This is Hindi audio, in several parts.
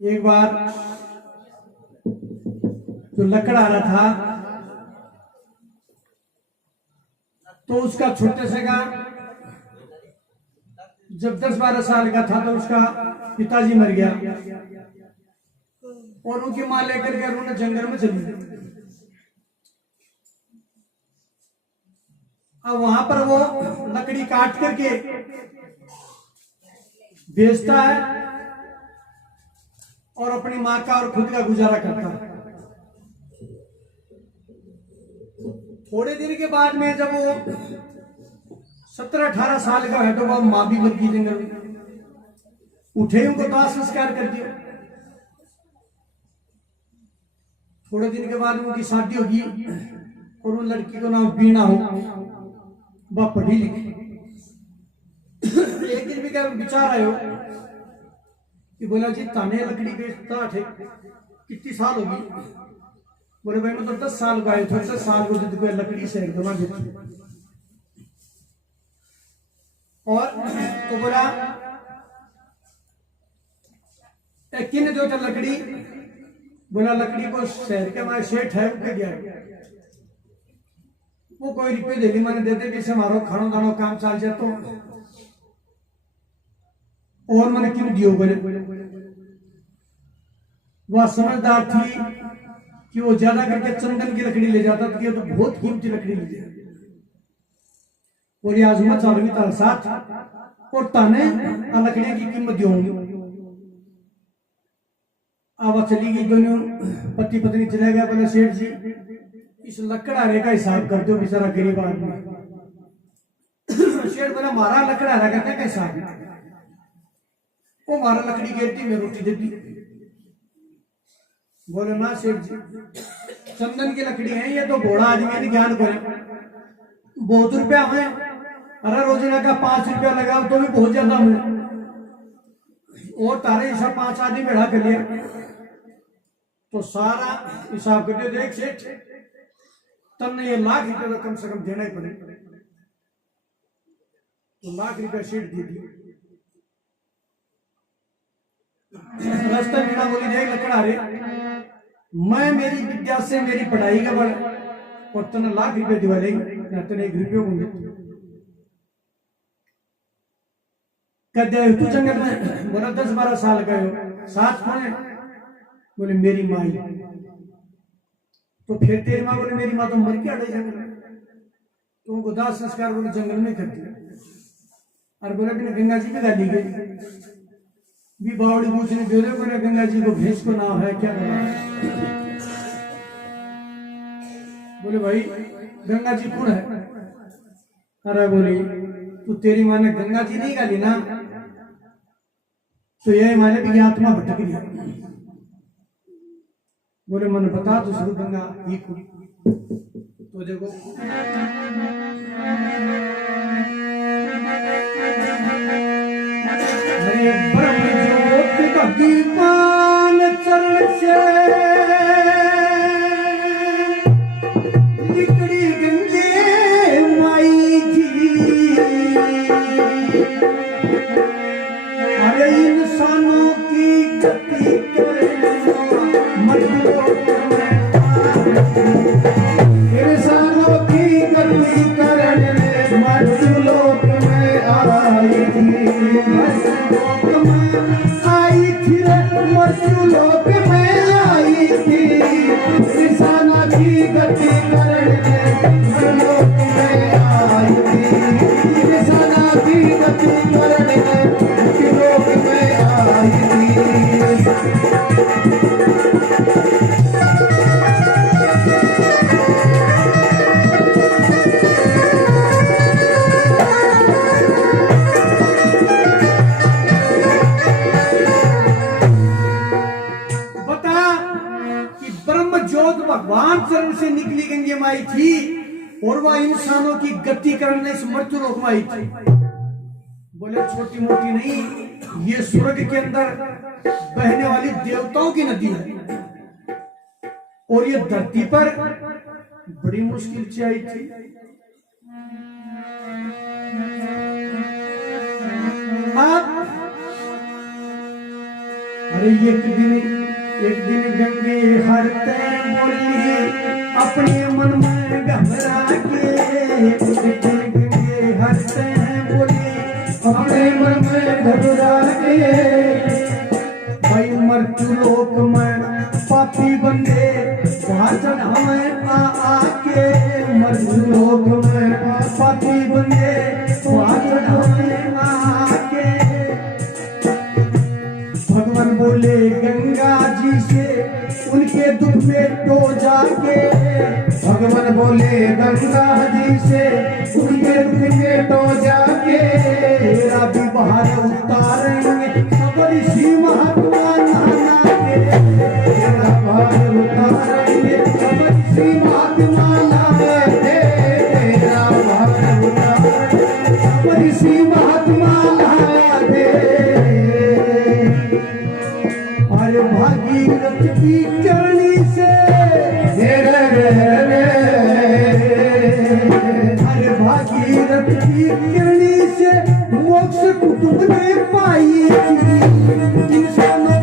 एक बार जो लकड़ आ रहा था तो उसका छोटे से का जब 10-12 साल का था तो उसका पिताजी मर गया और उनकी मां लेकर के उन्होंने जंगल में चली गई। अब वहां पर वो लकड़ी काट करके बेचता है और अपनी मां का और खुद का गुजारा करता है। थोड़े दिन के बाद में जब वो 17-18 साल का है तो वो मां भी मर गई जंगल में। उठे उनको दाह संस्कार कर दिया। थोड़े दिन के बाद उनकी शादी होगी और उन लड़की को नाम बीणा हो, वह पढ़ी लिखी। एक दिन भी क्या विचार आयो कि बोला जी ताने लकड़ी बेचता थे कितनी साल होगी? बोले भाई मैं तो 10 साल का है, 10 साल को जितने लकड़ी से एकदम और तो बोला किन दो तो लकड़ी। बोला लकड़ी को शहर के हमारे सेठ है उनके गया वो कोई रुपये दे दी मैंने देते कि हमारो खानो दानो काम चल जाए तो और मैंने क्यों दियो। बोले वह समझदार थी कि वो ज्यादा करके चंदन की लकड़ी ले जाता था कि तो बहुत कीमती लकड़ी ले जाती और आज मत चालू ताल साथ और ताने लकड़ी की कीमत होंगी। अब चली गई दोनों पति पत्नी चले गया। बोले सेठ जी इस लकड़ारे का हिसाब कर दो बेचारा गरीब आदमी। शेर बोला मारा लकड़ारा का क्या हिसाब? वो मारा लकड़ी गिरती मैं रोटी देती। बोले ना सेठ जी चंदन की लकड़ी है ये तो घोड़ा आदमी ने ज्ञान करे बहुत रुपया है। अरे रोजाना का 5 रुपया लगाओ तो भी बहुत ज्यादा है और तारे हिसाब 5 आदमी बैठा कर लिया तो सारा हिसाब कर दिया। एक सेठ तमने ये लाख रुपया तो कम से कम देना ही पड़े तो लाख रुपया सेठ दे दिया। रास्ता बिना बोली जाए लकड़ा रे मैं मेरी विद्या से मेरी पढ़ाई का बड़ और तने लाख रुपये दिवा लेंगे तने 1 रुपये होंगे कहते तू जंगल में। बोला 10-12 साल का हो साथ कौन है? बोले मेरी माँ। तो फिर तेरी माँ? बोले मेरी माँ तो मर के अड़े जंगल में तो उनको दाह संस्कार बोले जंगल में कर दिया। और बोले बिना गंगा जी भी गाली गई भी बावड़ी पूछने बोले बोले गंगा जी को भैंस को नाम है क्या नाम है? बोले भाई गंगा जी कौन है? अरे बोली तू तेरी माँ ने गंगा जी नहीं गाली ना तो यह माने भी आत्मा भटक गया। बोले मैंने बता तो शुरू गंगा ही को तो देखो भगवान चरण से निकली गंगे माई थी। अरे इंसानों की गति करना इंसानों की गति करने मर्दलोक में आई थी। मर्दलोक में आई थी इंसाना की गति करने मर्दलोक में आई थी। इंसाना की गति करने मर्दलोक में आई थी। भगवान चरण से निकली गंगे माई थी और वह इंसानों की गति करने इस मृत्यु लोक में आई थी। बोले छोटी मोटी नहीं ये स्वर्ग के अंदर बहने वाली देवताओं की नदी है और ये धरती पर बड़ी मुश्किल से आई थी। अरे एक दिन गंगे हरते बोली अपने मन में घबरा के। एक दिन गंगे हरते बोली अपने मन में घबरा के। भाई मृत्यु लोक में पापी बंदे वहां चढ़ावे आके। मृत्यु लोक में पापी बंदे वहां चढ़ावे आके। भगवान बोले गंगा जी से उनके दुख मेटो जाके। भगवान बोले गंगा जी से उनके दुख मेटो जाके। तेरा भी बाहर उतारेंगे सब ऋषि महात्मा नहा के। तेरा बाहर उतारेंगे सब ऋषि महात्मा नहा के। तेरा बाहर उतारेंगे सब ऋषि महात्मा नहा के। अरे भागीरथ की करनी से अरे भागीरथ की करनी से मोक्ष कुटुंब ने पाई। इंसानों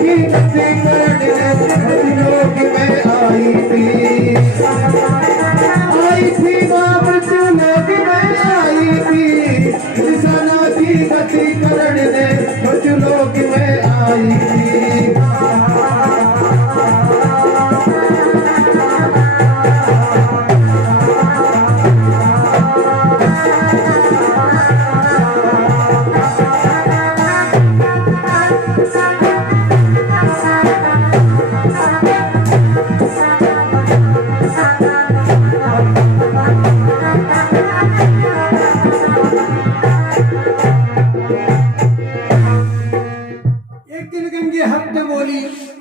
की गति करने लोक में आई थी। आई थी वापस लोक में आई थी। इंसानों की गति करने कुछ लोक में आई थी।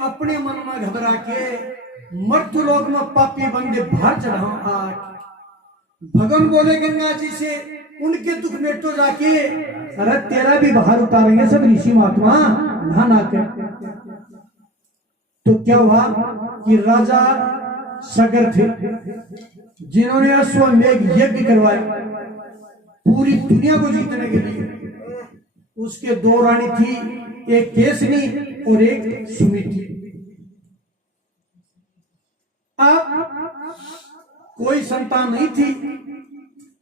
अपने मन में घबरा के मृत्यु लोक में पापी बंदे बाहर चढ़ाओ आग। भगवान बोले गंगा जी से उनके दुख मेटो जाके। अरे तेरा भी बाहर उतारेंगे सब ऋषि महात्मा नहा के। तो क्या हुआ कि राजा सगर थे जिन्होंने अश्वमेध यज्ञ करवाया पूरी दुनिया को जीतने के लिए। उसके दो रानी थी, एक केसनी और एक सुमिति। अब कोई संतान नहीं थी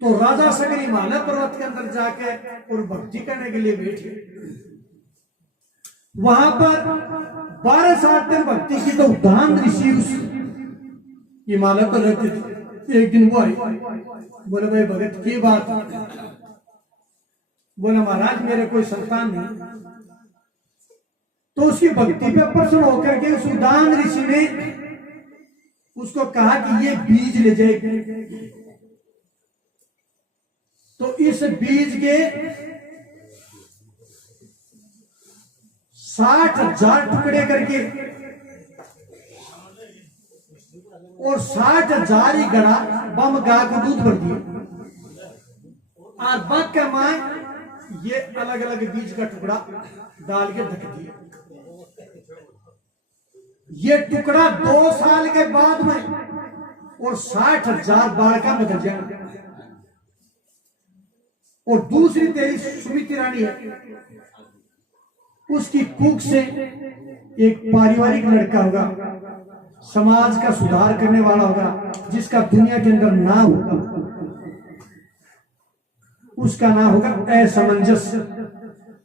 तो राजा सगर हिमालय पर्वत के अंदर जाके और भक्ति करने के लिए बैठे। वहां पर 12 साल तक भक्ति की तो उद्दान ऋषि उस हिमालय पर रहते थे। एक दिन वो आए, बोले भाई भगत की बात। बोला महाराज मेरे कोई संतान नहीं। तो उसकी भक्ति पे प्रसन्न होकर के उस उद्दान ऋषि ने उसको कहा कि ये बीज ले जाए। तो इस बीज के 60,000 टुकड़े करके और 60,000 ही गड़ा बम गाय को दूध भर दिए। और बग के माए ये अलग अलग बीज का टुकड़ा डाल के ढक दिया। ये टुकड़ा 2 साल के बाद में और 60,000 बाढ़ का बदल जाएगा। और दूसरी तेरी सुमिति रानी है, उसकी कुख से एक पारिवारिक लड़का होगा, समाज का सुधार करने वाला होगा, जिसका दुनिया के अंदर नाम होगा। उसका नाम होगा असमंजस।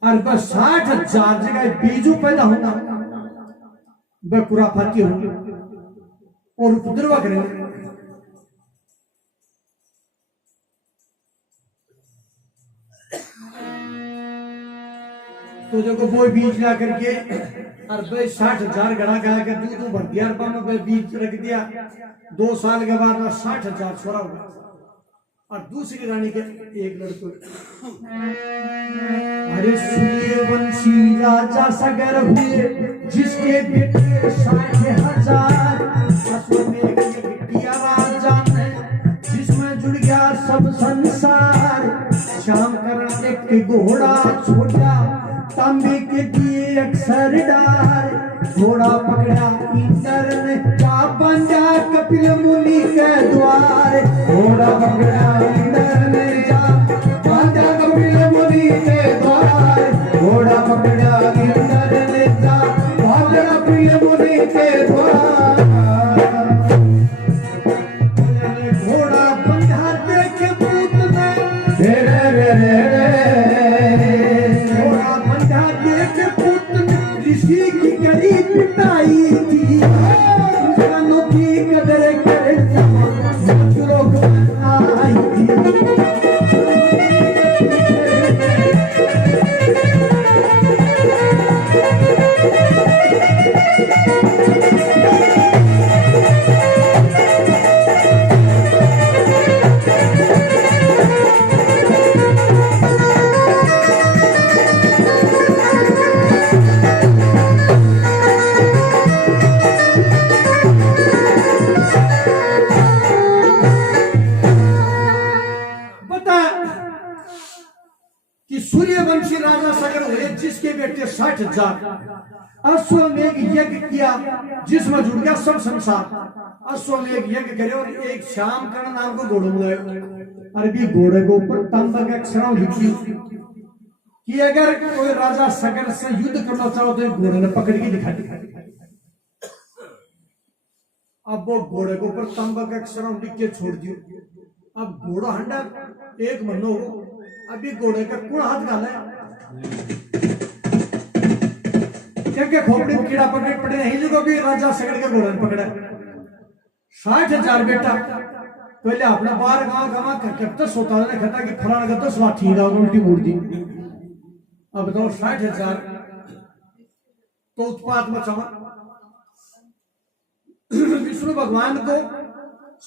और बस 60,000 जगह बीजू पैदा होगा, वह खुराफाती होंगे और उपद्रव करेंगे। तो देखो वो बीज ला करके और भाई 60,000 गड़ा गया कर दूध भर दिया, बीज रख दिया। 2 साल के बाद 60,000 छोड़ा होगा। और दूसरी रानी के एक लड़को, अरे सूर्यवंशी राजा सगर हुए जिसके बेटे 60,000। अश्वमेध की बिटिया राजा ने जिसमें जुड़ गया सब संसार। शाम करण एक घोड़ा छोटा तांबे के दिए अक्सर डार। घोड़ा पकड़ा इंद्र ने जा बंजा कपिल मुनि के द्वार। घोड़ा पकड़ा इंद्र ने जा बंजा के द्वार घोड़ा बंधा देखे पूत ने घोड़ा बंधा देखे पूत ने ऋषि की करी पिटाई थी इंसानों की कदर करे लोग आई थी सूर्यवंशी राजा सगर हुए जिसके बेटे 60,000 अश्वमेघ यज्ञ किया जिसमें जुड़ गया सब संसार अश्वमेघ यज्ञ करे और एक श्याम कर्ण नाम को घोड़े बुलाए अरबी घोड़े के ऊपर तांबा का अक्षरों लिखी कि अगर कोई राजा सगर से युद्ध करना चाहो तो घोड़े ने पकड़ के दिखा अब वो घोड़े के ऊपर तांबा का अक्षरों लिख के छोड़ दियो अब घोड़ा हंडा एक महीनों हो अभी घोड़े का कौन हाथ गाला है क्योंकि खोपड़ी में कीड़ा पकड़े पड़े नहीं जो भी राजा सगड़ के घोड़े ने पकड़ा 60,000 बेटा पहले अपना बाहर गांव गांव करते सोता ने खता कि फलाना का तो स्वाठी ना उल्टी मोड़ दी अब बताओ 60,000 तो उत्पात मचावा विष्णु भगवान को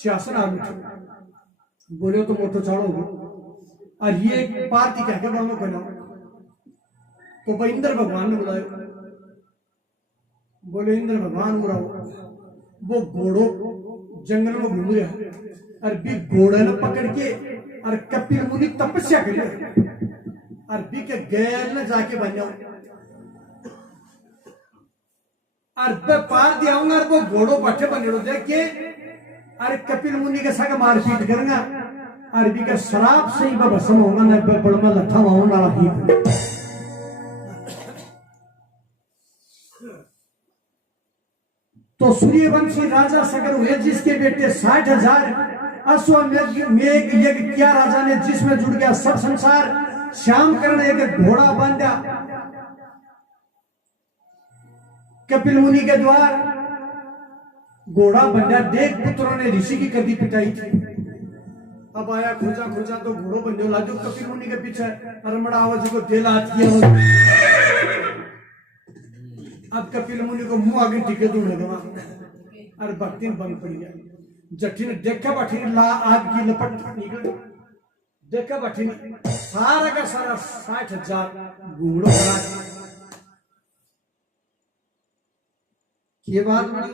शासन आ बोले तो मोटो चाड़ो और ये पार्टी कह के गाँव बना तो इंद्र भगवान ने बुलाया बोले इंद्र भगवान बुलाओ वो घोड़ो जंगल में घूम रहा और भी घोड़े ने पकड़ के और कपिल मुनि तपस्या कर और भी के गैर ने जाके बन जाओ और पार दियाऊंगा और वो घोड़ो पट्टे बने देख के अरे कपिल मुनि के साथ मारपीट करूंगा अरबी का शराब से ही भस्म होगा न बड़मा लठा वाला वाला ही तो सूर्यवंशी राजा सगर हुए जिसके बेटे 60,000 अश्वमेघ यज्ञ किया राजा ने जिसमें जुड़ गया सब संसार श्याम कर्ण एक घोड़ा बांधा कपिल मुनि के द्वार घोड़ा बंधा देख पुत्रों ने ऋषि की कदी पिटाई थी अब आया खोजा खोजा तो घोड़ो बन जो लाजो कपिल मुनि के पीछे अरमड़ा आवाज को दिल हाथ किया अब कपिल मुनि को मुंह आगे टिके दूर लगा अरे भक्ति बंद पड़ गया जट्टी ने देखा बैठी ला आग की लपट निकल देखा बैठी सारा का सारा 60,000 घोड़ो बना ये बात बड़ी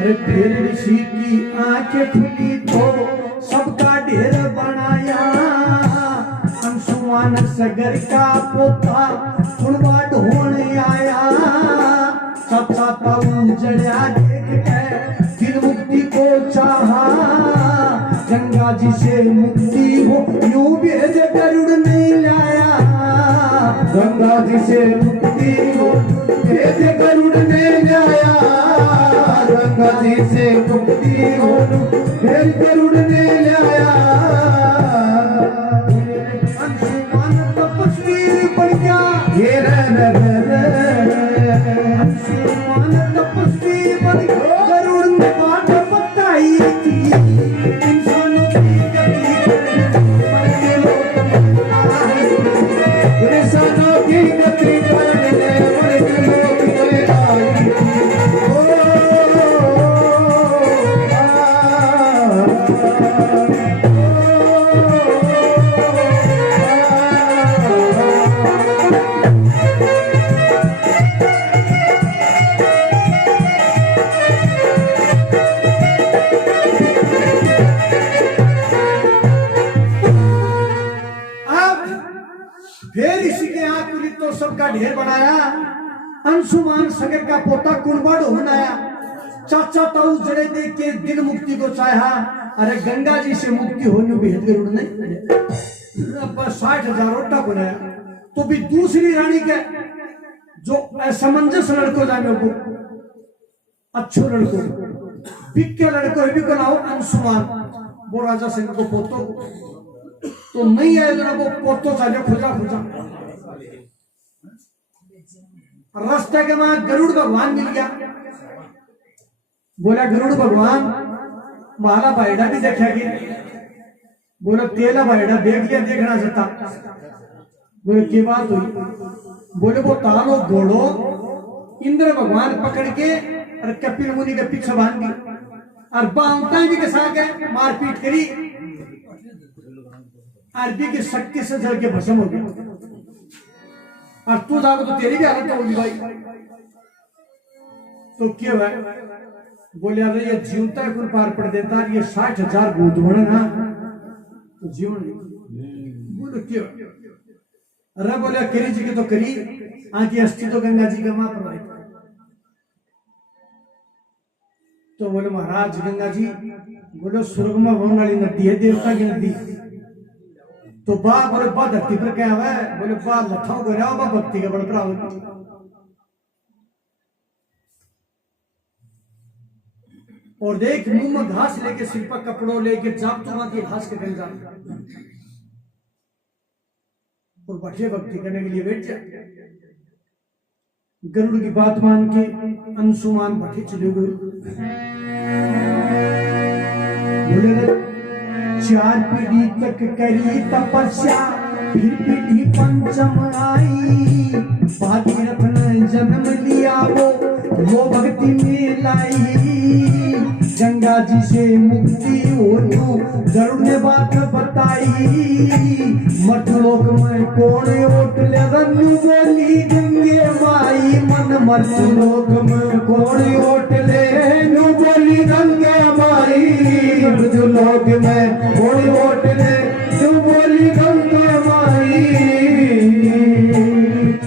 अरे फिर ऋषि की आंखें खुली तो सबका ढेर बनाया अंशुमान सगर का पोता कुड़वा ढोने आया सबका पाऊ जड़ा देख के फिर मुक्ति को चाहा गंगा जी से मुक्ति हो यूं भेज गरुड़ नहीं लाया गंगा जी से मुक्ति हो भेज गरुड़ नहीं लाया गंगा जी से मुक्ति हो भेज गरुड़ नहीं लाया अंशुमान तपस्वी बन गया अंशुमान तपस्वी बन गया गरुड़ ने बात बताई थी इंसानों की गति इंसानों की गति करने वाले लोग आई सबका ढेर बनाया अंशुमान सगर का पोता कुणबड़ बनाया चाचा ताऊ जड़े देख के दिन मुक्ति को चाहा अरे गंगा जी से मुक्ति होने भेद गरुड़ ने 60,000 ओटा बनाया तो भी दूसरी रानी के जो असमंजस लड़को जाने को अच्छो लड़को बिक्के लड़को भी को लाओ अंशुमान वो राजा सिंह को पोतो तो नहीं आए जो वो पोतो चाहिए खुजा खुजा रास्ते के वहां गरुड़ भगवान मिल गया। बोला गरुड़ भगवान माला बायडा भी देखा कि बोला तेला बायडा देख लिया देखना चाहता। बोले की बात हुई? बोले वो तालो घोड़ो इंद्र भगवान पकड़ के और कपिल मुनि के पीछे बांध दी और बाउंटा जी के साथ मारपीट करी। अरबी की शक्ति से जल के भस्म हो गया और तू जाओ तो तेरी भी हालत होगी भाई। तो क्या है? बोले अरे ये जीवता है कुल पार पड़ देता ये 60,000 भूत बने ना तो जीवन। बोले क्यों? अरे बोले करी जी की तो करी आकी अस्थि तो गंगा जी का मां पर। तो बोले महाराज गंगा जी बोले स्वर्ग में होने वाली नदी है देवता की नदी। तो बा बोले बा धरती पर क्या है? बोले बा लठाओ को रहा बा भक्ति का बड़परा होती। और देख मुंह में घास लेके सिर पर कपड़ों लेके जाप तो वहां की घास के गंजा और बैठे भक्ति करने के लिए बैठ जाए। गरुड़ की बात मान के अंशुमान बैठे चले गए। बोले 4 पीढ़ी तक करी तपस्या फिर पीढ़ी पंचम आई। भागीरथ ने जन्म लिया वो भक्ति में लाई। गंगा जी से मुक्ति हो गरुड़ ने बात बताई। मठलोक में कौन ओट ले रन्नू बोली गंगे माई मन मठलोक में कौन ओट ले